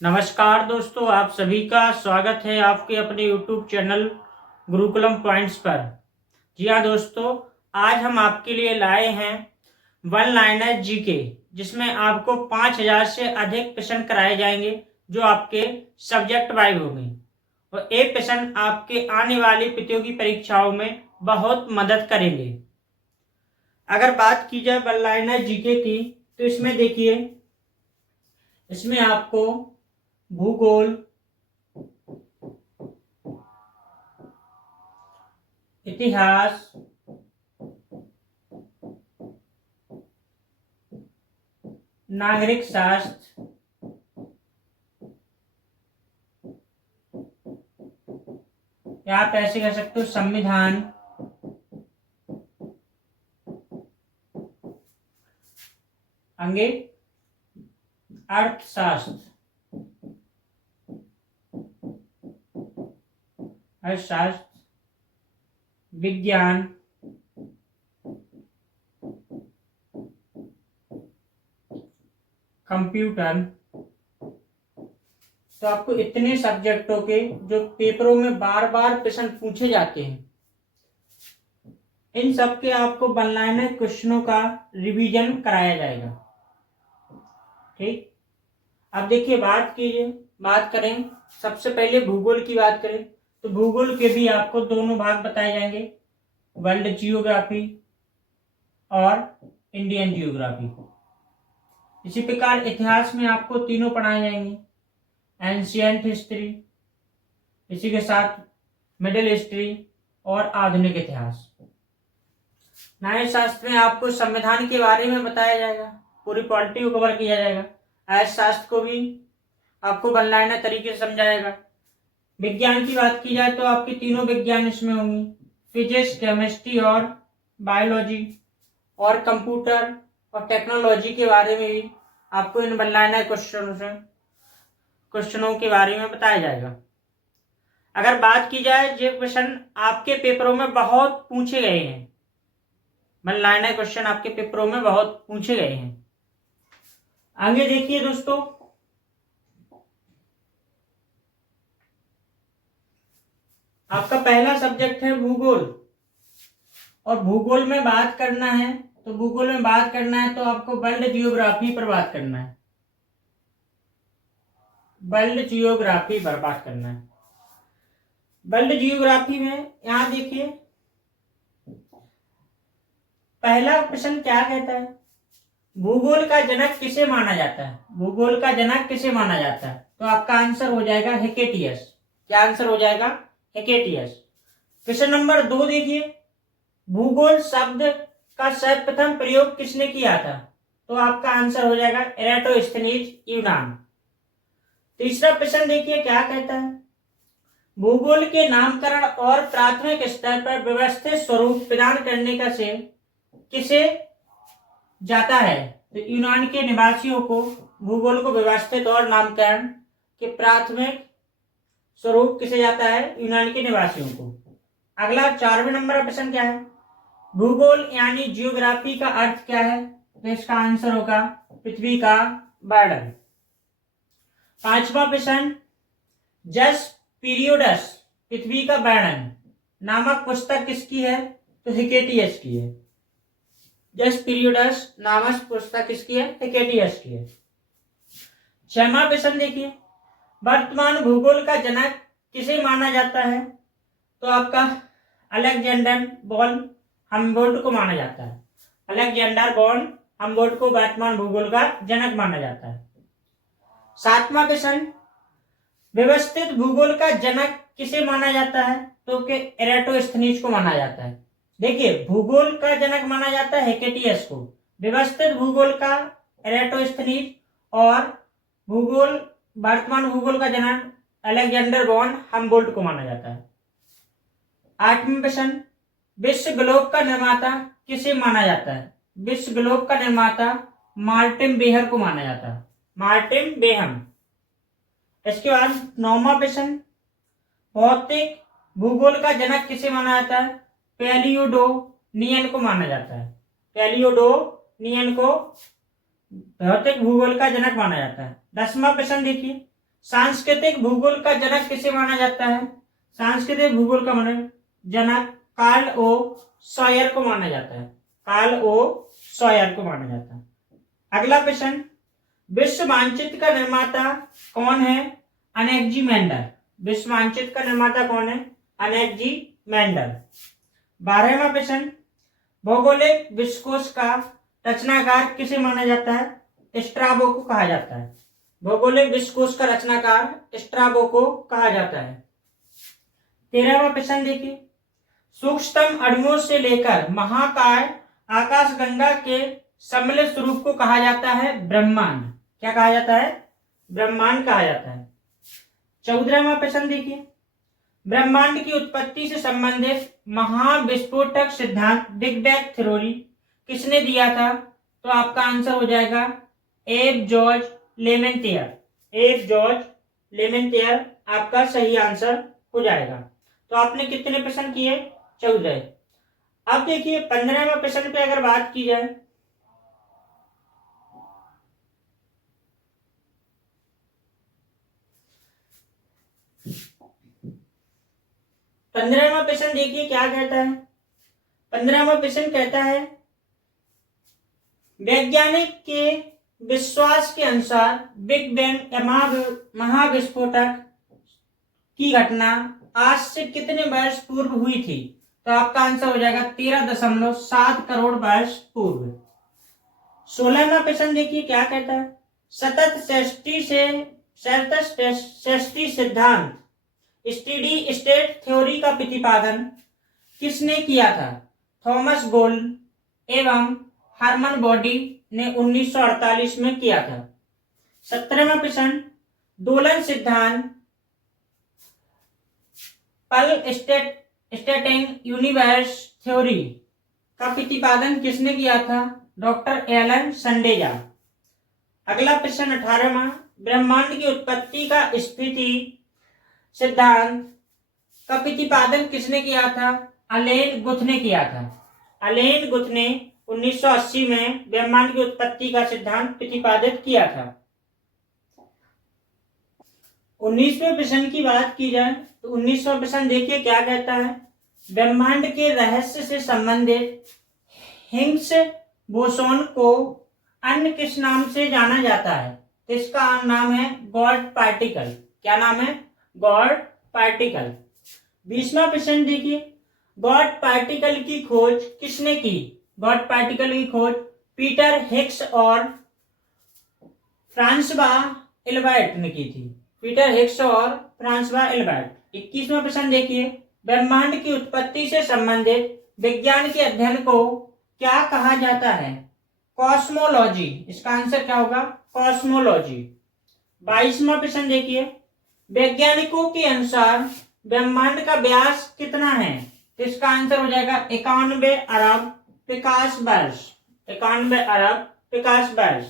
नमस्कार दोस्तों, आप सभी का स्वागत है आपके अपने YouTube चैनल गुरुकुलम पॉइंट्स पर। जी हाँ दोस्तों, आज हम आपके लिए लाए हैं वन लाइनर जीके, जिसमें आपको 5000 से अधिक प्रश्न कराए जाएंगे जो आपके सब्जेक्ट वाइज होंगे और ये प्रश्न आपके आने वाली प्रतियोगी परीक्षाओं में बहुत मदद करेंगे। अगर बात की जाए वन लाइनर जीके की, तो इसमें देखिए, इसमें आपको भूगोल, इतिहास, नागरिक शास्त्र, या आप ऐसे कह सकते हो संविधान, आगे अर्थशास्त्र, अर्थशास्त्र, विज्ञान, कंप्यूटर। तो आपको इतने सब्जेक्टों के जो पेपरों में बार बार प्रश्न पूछे जाते हैं, इन सब के आपको वन लाइनर क्वेश्चनों का रिवीजन कराया जाएगा। ठीक, अब देखिए, बात करें सबसे पहले भूगोल की बात करें तो भूगोल के भी आपको दोनों भाग बताए जाएंगे, वर्ल्ड जियोग्राफी और इंडियन जियोग्राफी। इसी प्रकार इतिहास में आपको तीनों पढ़ाए जाएंगे, एंशियंट हिस्ट्री, इसी के साथ मिडिल हिस्ट्री और आधुनिक इतिहास। न्याय शास्त्र में आपको संविधान के बारे में बताया जाएगा, पूरी पॉलिटी को कवर किया जाएगा। अर्थशास्त्र को भी आपको वन लाइनर तरीके से समझाएगा। विज्ञान की बात की जाए तो आपके तीनों विज्ञान इसमें होंगी, फिजिक्स, केमिस्ट्री और बायोलॉजी। और कंप्यूटर और टेक्नोलॉजी के बारे में भी आपको इन वन लाइनर क्वेश्चनों के बारे में बताया जाएगा। अगर बात की जाए, ये क्वेश्चन आपके पेपरों में बहुत पूछे गए हैं, वन लाइनर क्वेश्चन आपके पेपरों में बहुत पूछे गए हैं। आगे देखिए दोस्तों, आपका पहला सब्जेक्ट है भूगोल, और भूगोल में बात करना है तो आपको वर्ल्ड जियोग्राफी पर बात करना है। वर्ल्ड जियोग्राफी पर बात करना है। वर्ल्ड जियोग्राफी में यहां देखिए, पहला प्रश्न क्या कहता है, भूगोल का जनक किसे माना जाता है? भूगोल का जनक किसे माना जाता है? तो आपका आंसर हो जाएगा हेकेटियस। क्या आंसर हो जाएगा? हेकेटियस। क्वेश्चन नंबर 2 देखिए, भूगोल शब्द का सर्वप्रथम प्रयोग किसने किया था? तो आपका आंसर हो जाएगा एराटोस्थेनीज, यूनान। तीसरा प्रश्न देखिए क्या कहता है, भूगोल के नामकरण और प्राथमिक स्तर पर व्यवस्थित स्वरूप प्रदान करने का श्रेय किसे जाता है? तो यूनान के निवासियों को भूगोल को व्यवस्थित और नामकरण के प्राथमिक स्वरूप किसे जाता है? यूनान के निवासियों को। अगला 4वें नंबर का प्रश्न क्या है, भूगोल यानी जियोग्राफी का अर्थ क्या है? तो इसका आंसर होगा पृथ्वी का वर्णन। 5वां प्रश्न, जस पीरियोडस, पृथ्वी का वर्णन नामक पुस्तक किसकी है? तो हेकेटियस की है। जस पीरियोडस नामक पुस्तक किसकी है? हेकेटियस की है। 6वां प्रश्न देखिए, वर्तमान भूगोल का जनक किसे माना जाता है? तो आपका अलेक्जेंडर वॉन हम्बोल्ट को माना जाता है। अलेक्जेंडर वॉन हम्बोल्ट को वर्तमान भूगोल का जनक माना जाता है। 7वां प्रश्न, व्यवस्थित भूगोल का जनक किसे माना जाता है? तो एराटोस्थेनीज को माना जाता है। देखिए, भूगोल का जनक माना जाता है हेकेटियस को, व्यवस्थित भूगोल का एराटोस्थेनीज, और वर्तमान भूगोल का जनक अलेक्जेंडर वॉन हम्बोल्ट को माना जाता है। 8वां प्रश्न, विश्व ग्लोब का निर्माता किसे माना जाता है? विश्व ग्लोब का निर्माता मार्टिन बेहर को माना जाता है, मार्टिन बेहम। इसके बाद 9वां प्रश्न, भौतिक भूगोल का जनक किसे माना जाता है? पैलियोडोनियन को माना जाता है। पैलियोडोनियन को भौतिक भूगोल का जनक माना जाता है। 10वां प्रश्न देखिए, सांस्कृतिक भूगोल का जनक किसे माना जाता है? सांस्कृतिक भूगोल का जनक कार्ल ओ सॉयर को माना जाता है। कार्ल ओ सॉयर को माना जाता है। अगला प्रश्न, विश्व मानचित्र का निर्माता कौन है? अनेक्जीमेंडर। विश्व मानचित्र का निर्माता कौन है? अनेक्जीमेंडर। 12वां प्रश्न, भौगोलिक विश्वकोश का रचनाकार किसे माना जाता है? स्ट्राबो को कहा जाता है। भौगोलिक विश्वकोश का रचनाकार स्ट्राबो को कहा जाता है। 13वां प्रश्न देखिए, सूक्ष्मतम अणुओं से लेकर महाकाय आकाशगंगा के सम्मिलित स्वरूप को कहा जाता है ब्रह्मांड। क्या कहा जाता है? ब्रह्मांड कहा जाता है। 14वां प्रश्न देखिए, ब्रह्मांड की उत्पत्ति से संबंधित महाविस्फोटक सिद्धांत बिग बैंग थ्योरी किसने दिया था? तो आपका आंसर हो जाएगा एब जॉर्ज लेमेंटियर। एब जॉर्ज लेमेंटियर आपका सही आंसर हो जाएगा। तो आपने कितने प्रश्न किए? 14। अब देखिए 15वें प्रश्न पे अगर बात की जाए, पंद्रहवां प्रश्न देखिए क्या कहता है। 15वां प्रश्न कहता है, वैज्ञानिक के विश्वास के अनुसार बिग बैंग या महाविस्फोटक की घटना आज से कितने वर्ष पूर्व हुई थी? तो आपका आंसर हो जाएगा 13.7 करोड़ वर्ष पूर्व। 16वां प्रश्न देखिए क्या कहता है, सतत षष्टि सिद्धांत स्टेडी स्टेट थ्योरी का प्रतिपादन किसने किया था? थॉमस गोल एवं हरमन बॉडी ने 1948 में किया था। 17वां प्रश्न, दोलन सिद्धांत पल स्टेटिंग यूनिवर्स थ्योरी का प्रतिपादन किसने किया था? Doctor Allan Sandage. अगला प्रश्न 18वां, ब्रह्मांड की उत्पत्ति का स्थिति सिद्धांत का प्रतिपादन किसने किया था? अलेन गुथ ने किया था। अलेन गुथ ने 1980 में ब्रह्मांड की उत्पत्ति का सिद्धांत प्रतिपादित किया था। 19वें प्रश्न की बात की जाए तो 19वां प्रश्न देखिए क्या कहता है, ब्रह्मांड के रहस्य से संबंधित हिग्स बोसोन को अन्य किस नाम से जाना जाता है? इसका नाम है गॉड पार्टिकल। क्या नाम है? God particle. 20वां प्रश्न देखिए, गॉड पार्टिकल की खोज किसने की? गॉड पार्टिकल की खोज पीटर हिग्स और फ्रांसवा एल्बर्ट ने की थी। पीटर हिग्स और फ्रांसवा एल्बर्ट। 21वां प्रश्न देखिए, ब्रह्मांड की उत्पत्ति से संबंधित विज्ञान के अध्ययन को क्या कहा जाता है? कॉस्मोलॉजी। इसका आंसर क्या होगा? कॉस्मोलॉजी। 22वां प्रश्न देखिए, वैज्ञानिकों के अनुसार ब्रह्मांड का व्यास कितना है? तो इसका आंसर हो जाएगा 91 अरब प्रकाश वर्ष। 91 अरब प्रकाश वर्ष।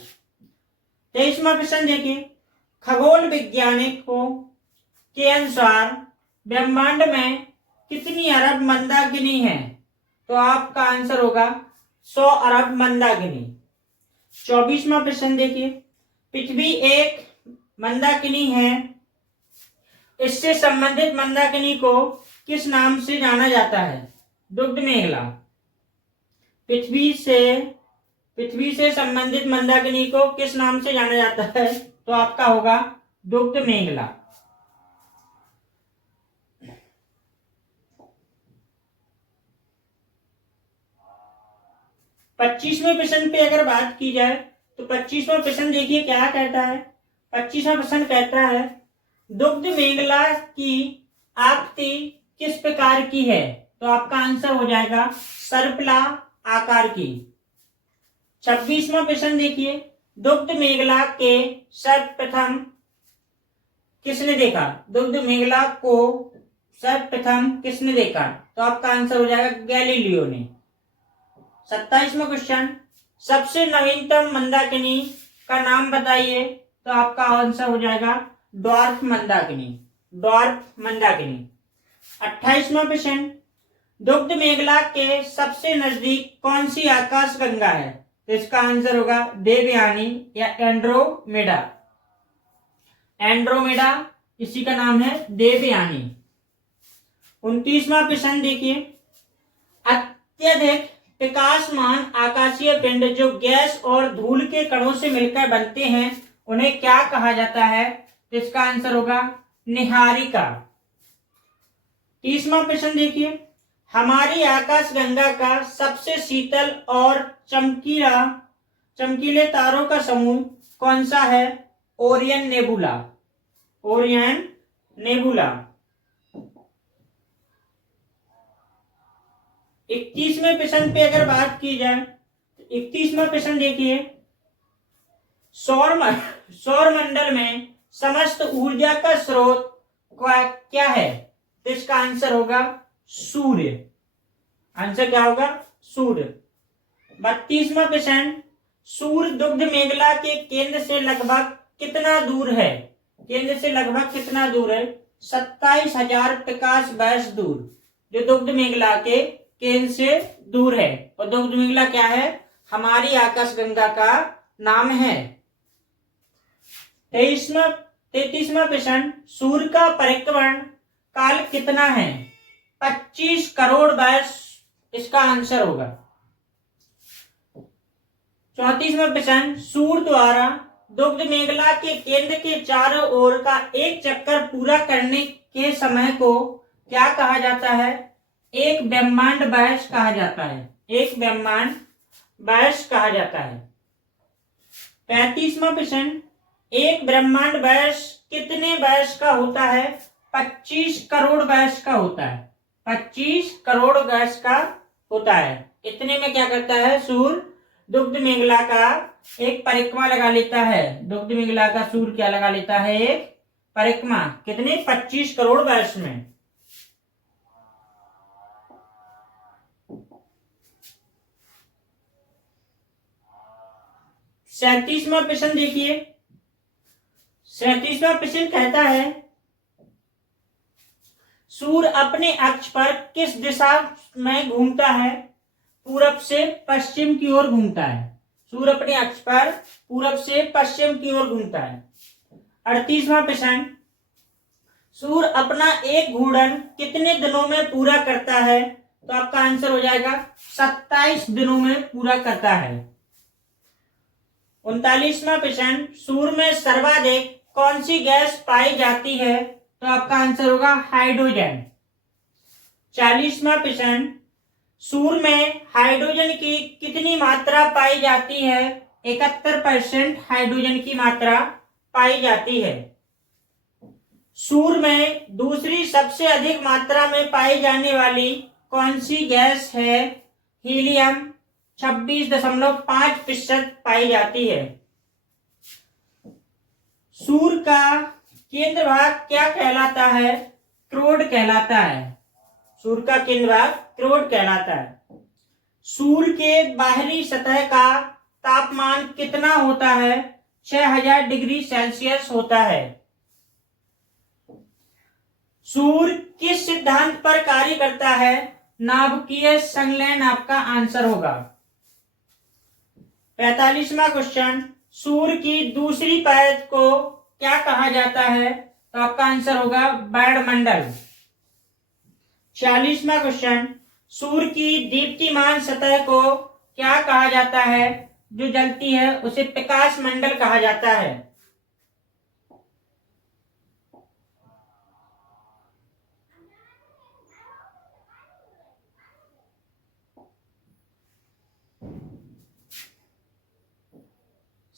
23वां प्रश्न देखिए, खगोल वैज्ञानिकों के अनुसार ब्रह्मांड में कितनी अरब मंदाकिनी है? तो आपका आंसर होगा 100 अरब मंदाकिनी। 24वां प्रश्न देखिए, पृथ्वी एक मंदाकिनी है, इससे संबंधित मंदाकिनी को किस नाम से जाना जाता है? दुग्ध मेघला। पृथ्वी से संबंधित मंदाकिनी को किस नाम से जाना जाता है? तो आपका होगा दुग्ध मेघला। 25वें प्रश्न पे अगर बात की जाए तो 25वां प्रश्न देखिए क्या कहता है। 25वां प्रश्न कहता है, दुग्ध मेघला की आकृति किस प्रकार की है? तो आपका आंसर हो जाएगा सर्पिला आकार की। 26वां प्रश्न देखिए, दुग्ध मेघला के सर्वप्रथम किसने देखा? दुग्ध मेघला को सर्वप्रथम किसने देखा? तो आपका आंसर हो जाएगा गैलीलियो ने। 27वां क्वेश्चन, सबसे नवीनतम मंदाकिनी का नाम बताइए। तो आपका आंसर हो जाएगा ड्वार्फ मंदाकिनी। ड्वार्फ मंदाकिनी। 28वां प्रश्न, दुग्ध मेघला के सबसे नजदीक कौन सी आकाश गंगा है? तो इसका आंसर होगा देवयानी या एंड्रोमेडा। एंड्रोमेडा, इसी का नाम है देवयानी। 29वां प्रश्न देखिए, अत्यधिक प्रकाशमान आकाशीय पिंड जो गैस और धूल के कणों से मिलकर बनते हैं उन्हें क्या कहा जाता है? तो इसका आंसर होगा निहारिका। 30वां प्रश्न देखिए, हमारी आकाशगंगा का सबसे शीतल और चमकीले तारों का समूह कौन सा है? Orion nebula. Orion nebula. 31वें प्रश्न पे अगर बात की जाए, 31वां प्रश्न देखिए, सौर मंडल में समस्त ऊर्जा का स्रोत क्या है? तो इसका आंसर होगा सूर्य। आंसर क्या होगा? सूर्य। 32वां प्रश्न, सूर्य दुग्ध मेखला के केंद्र से लगभग कितना दूर है? केंद्र से लगभग कितना दूर है? 27,000 प्रकाश वर्ष दूर, जो दुग्ध मेखला के केंद्र से दूर है। और दुग्ध मेखला क्या है? हमारी आकाशगंगा का नाम है। 33वां प्रश्न, सूर्य का परिक्रमण काल कितना है? 25 करोड़ वर्ष, इसका आंसर होगा। 34वां प्रश्न, सूर्य द्वारा दुग्ध मेखला के केंद्र के चारों ओर का एक चक्कर पूरा करने के समय को क्या कहा जाता है? एक ब्रह्मांड वर्ष कहा जाता है। एक ब्रह्मांड वर्ष कहा जाता है। 35वां प्रश्न, एक ब्रह्मांड वर्ष कितने वर्ष का होता है? 25 करोड़ वर्ष का होता है। 25 करोड़ वर्ष का होता है। इतने में क्या करता है? सूर्य दुग्ध मेखला का एक परिक्रमा लगा लेता है। दुग्ध मेखला का सूर्य क्या लगा लेता है? एक परिक्रमा। कितने? 25 करोड़ वर्ष में। 37वां प्रश्न देखिए, 37वां प्रश्न कहता है, सूर्य अपने अक्ष पर किस दिशा में घूमता है? पूरब से पश्चिम की ओर घूमता है। सूर्य अपने अक्ष पर पूरब से पश्चिम की ओर घूमता है। 38वां प्रश्न, सूर्य अपना एक घूर्णन कितने दिनों में पूरा करता है? तो आपका आंसर हो जाएगा 27 दिनों में पूरा करता है। 39वां प्रश्न, सूर्य में सर्वाधिक कौन सी गैस पाई जाती है? तो आपका आंसर होगा हाइड्रोजन। 40वां प्रश्न, सूर्य में हाइड्रोजन की कितनी मात्रा पाई जाती है? 71% हाइड्रोजन की मात्रा पाई जाती है। सूर्य में दूसरी सबसे अधिक मात्रा में पाई जाने वाली कौन सी गैस है? हीलियम 26.5% पाई जाती है। सूर्य का केंद्र भाग क्या कहलाता है? क्रोड कहलाता है। सूर्य का केंद्र भाग क्रोड कहलाता है। सूर्य के बाहरी सतह का तापमान कितना होता है? 6000 डिग्री सेल्सियस होता है। सूर्य किस सिद्धांत पर कार्य करता है? नाभिकीय संलयन आपका आंसर होगा। 45वां क्वेश्चन, सूर्य की दूसरी परत को क्या कहा जाता है? तो आपका आंसर होगा बाणमंडल। 46वां क्वेश्चन, सूर्य की दीप्तिमान सतह को क्या कहा जाता है? जो जलती है उसे प्रकाश मंडल कहा जाता है।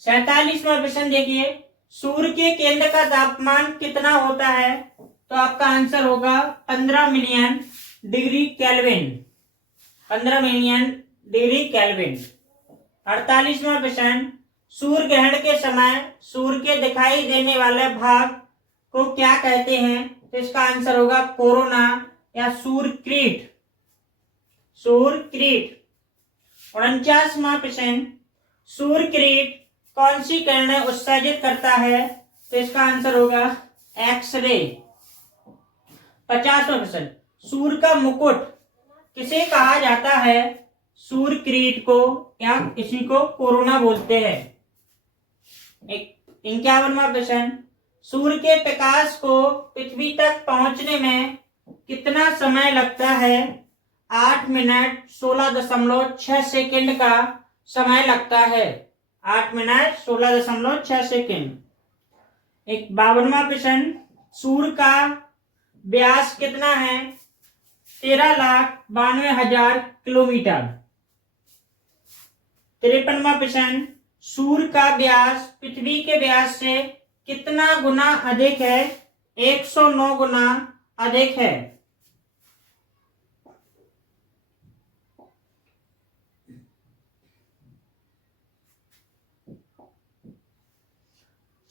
सैतालीसवां प्रश्न देखिए, सूर्य के केंद्र का तापमान कितना होता है? तो आपका आंसर होगा 15 million degree Kelvin. 15 million degree Kelvin. 48वां प्रश्न, सूर्य ग्रहण के समय सूर्य के दिखाई देने वाले भाग को क्या कहते हैं? तो इसका आंसर होगा कोरोना या सूर्यक्रीट। सूर्यक्रीट। 49वां प्रश्न, सूर्यक्रीट कौन सी किरणें उत्सर्जित करता है? तो इसका आंसर होगा एक्सरे। 50वां प्रश्न, सूर्य का मुकुट किसे कहा जाता है? सूर्यक्रीट को या इसी को कोरोना बोलते हैं। 51वां प्रश्न, सूर्य के प्रकाश को पृथ्वी तक पहुंचने में कितना समय लगता है? 8 मिनट 16.6 सेकंड का समय लगता है। 8 मिनट 16.6 सेकंड। 52वां प्रश्न, सूर्य का व्यास कितना है? 13,92,000 किलोमीटर। 53वां प्रश्न, सूर्य का व्यास पृथ्वी के व्यास से कितना गुना अधिक है? 109 गुना अधिक है।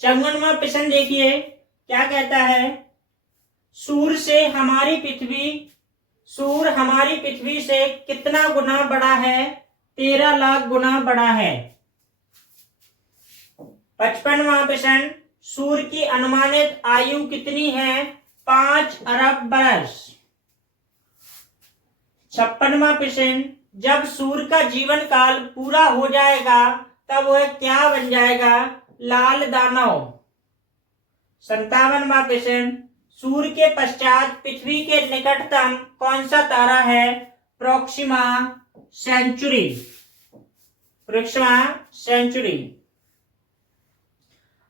चौवनवां प्रश्न देखिए क्या कहता है? सूर्य हमारी पृथ्वी से कितना गुना बड़ा है? 13 लाख गुना बड़ा है। 55वां प्रश्न, सूर्य की अनुमानित आयु कितनी है? 5 अरब वर्ष। 56वां प्रश्न, जब सूर्य का जीवन काल पूरा हो जाएगा तब वह क्या बन जाएगा? लाल दानव। 57वां प्रश्न, सूर्य के पश्चात पृथ्वी के निकटतम कौन सा तारा है? Proxima Centauri. Proxima Centauri.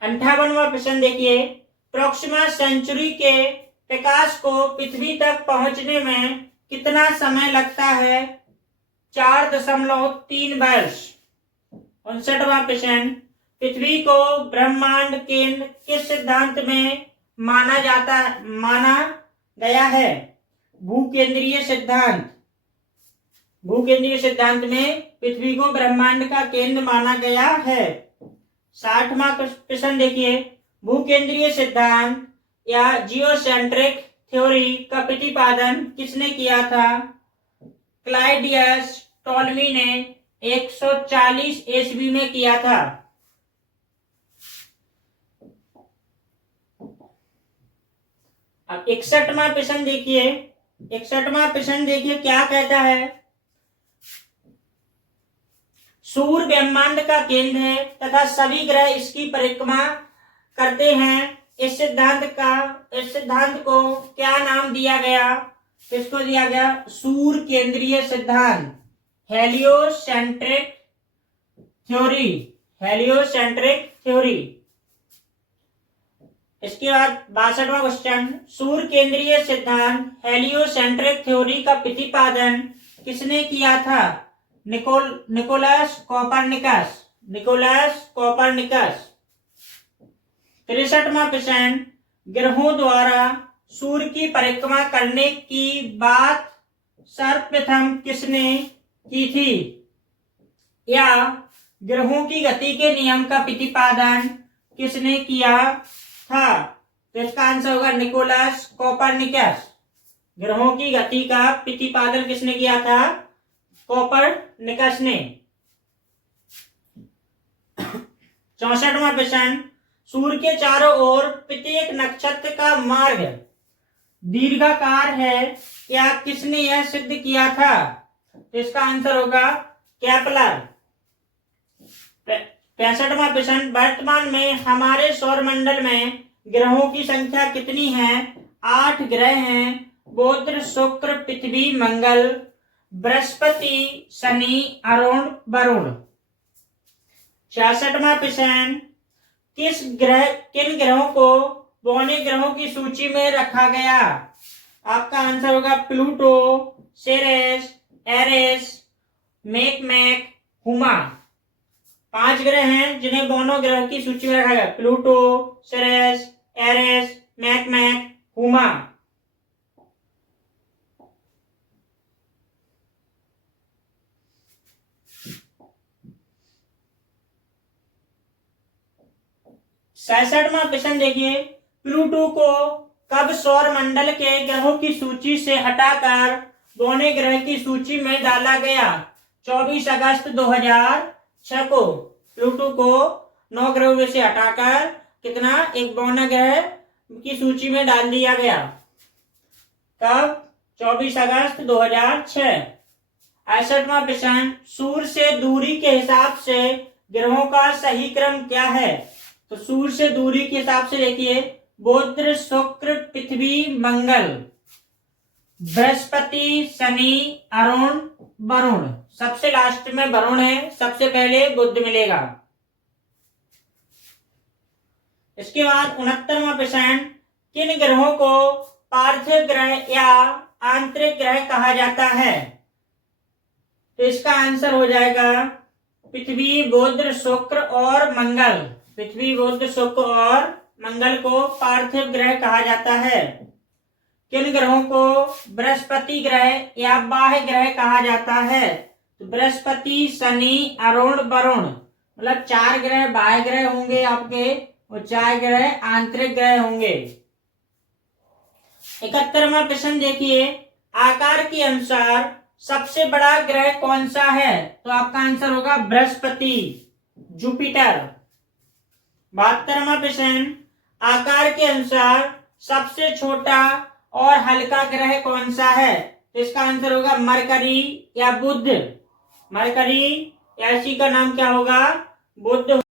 58वां प्रश्न देखिए, प्रोक्सिमा सेंचुरी के प्रकाश को पृथ्वी तक पहुंचने में कितना समय लगता है? 4.3 वर्ष। 59वां प्रश्न, पृथ्वी को ब्रह्मांड केंद्र किस सिद्धांत में माना गया है? भूकेंद्रीय सिद्धांत। भूकेंद्रीय सिद्धांत में पृथ्वी को ब्रह्मांड का केंद्र माना गया है। 60वां प्रश्न देखिए, भूकेंद्रीय सिद्धांत या जियोसेंट्रिक थ्योरी का प्रतिपादन किसने किया था? क्लाइडियस टॉलमी ने 140 ईस्वी में किया था। अब 61वां प्रश्न देखिए। 61वां प्रश्न देखिए क्या कहता है? सूर्य ब्रह्मांड का केंद्र है तथा सभी ग्रह इसकी परिक्रमा करते हैं। इस सिद्धांत को क्या नाम दिया गया? इसको दिया गया सूर्य केंद्रीय सिद्धांत, हेलियोसेंट्रिक थ्योरी। Heliocentric theory. इसके बाद 62वां क्वेश्चन, सूर्य केंद्रीय सिद्धांत हेलियोसेंट्रिक थ्योरी का प्रतिपादन किसने किया था? Nicolaus Copernicus. Nicolaus Copernicus. 63वां प्रश्न, ग्रहों द्वारा सूर्य की परिक्रमा करने की बात सर्वप्रथम किसने की थी? या ग्रहों की गति के नियम का प्रतिपादन किसने किया था? तो इसका आंसर होगा निकोलस कोपरनिकस। ग्रहों की गति का प्रतिपादन किसने किया था? कोपरनिकस ने। 64वां प्रश्न, सूर्य के चारों ओर प्रत्येक नक्षत्र का मार्ग दीर्घाकार है, क्या किसने यह सिद्ध किया था? तो इसका आंसर होगा केपलर। 65वां प्रश्न, वर्तमान में हमारे सौरमंडल में ग्रहों की संख्या कितनी है? 8 ग्रह हैं, बुध, शुक्र, पृथ्वी, मंगल, बृहस्पति, शनि, अरुण, वरुण। 66वां प्रश्न, किन ग्रहों को बौने ग्रहों की सूची में रखा गया? आपका आंसर होगा प्लूटो, सेरेस, एरेस, मेकमैक, हुमा। 5 ग्रह हैं जिन्हें बौनों ग्रह की सूची में रखा गया, प्लूटो, सेरेस, एरेस, मेकमैक, हुमा। सड़सठवां प्रश्न देखिए, प्लूटो को कब सौर मंडल के ग्रहों की सूची से हटाकर बौने ग्रह की सूची में डाला गया? 24 अगस्त 2006 को प्लूटो को 9 ग्रहों में से हटाकर एक बौना ग्रह की सूची में डाल दिया गया। कब? 24 अगस्त 2006। 68वां प्रश्न, सूर्य से दूरी के हिसाब से ग्रहों का सही क्रम क्या है? तो सूर्य से दूरी के हिसाब से देखिए, बुध, शुक्र, पृथ्वी, मंगल, बृहस्पति, शनि, अरुण, वरुण। सबसे लास्ट में वरुण है, सबसे पहले बुध मिलेगा। इसके बाद 69वां प्रश्न, किन ग्रहों को पार्थिव ग्रह या आंतरिक ग्रह कहा जाता है? तो इसका आंसर हो जाएगा पृथ्वी, बुध, शुक्र और मंगल। पृथ्वी, बुध, शुक्र और मंगल को पार्थिव ग्रह कहा जाता है। किन ग्रहों को बृहस्पति ग्रह या बाह्य ग्रह कहा जाता है? तो बृहस्पति, शनि, अरुण, वरुण, मतलब 4 ग्रह बाह्य ग्रह होंगे आपके और 4 ग्रह आंतरिक ग्रह होंगे। 71वां प्रश्न देखिए, आकार के अनुसार सबसे बड़ा ग्रह कौन सा है? तो आपका आंसर होगा बृहस्पति, जुपिटर। 72वां प्रश्न, आकार के अनुसार सबसे छोटा और हल्का ग्रह कौन सा है? तो इसका आंसर होगा मरकरी या बुध। मरकरी या इसी का नाम क्या होगा? बुध।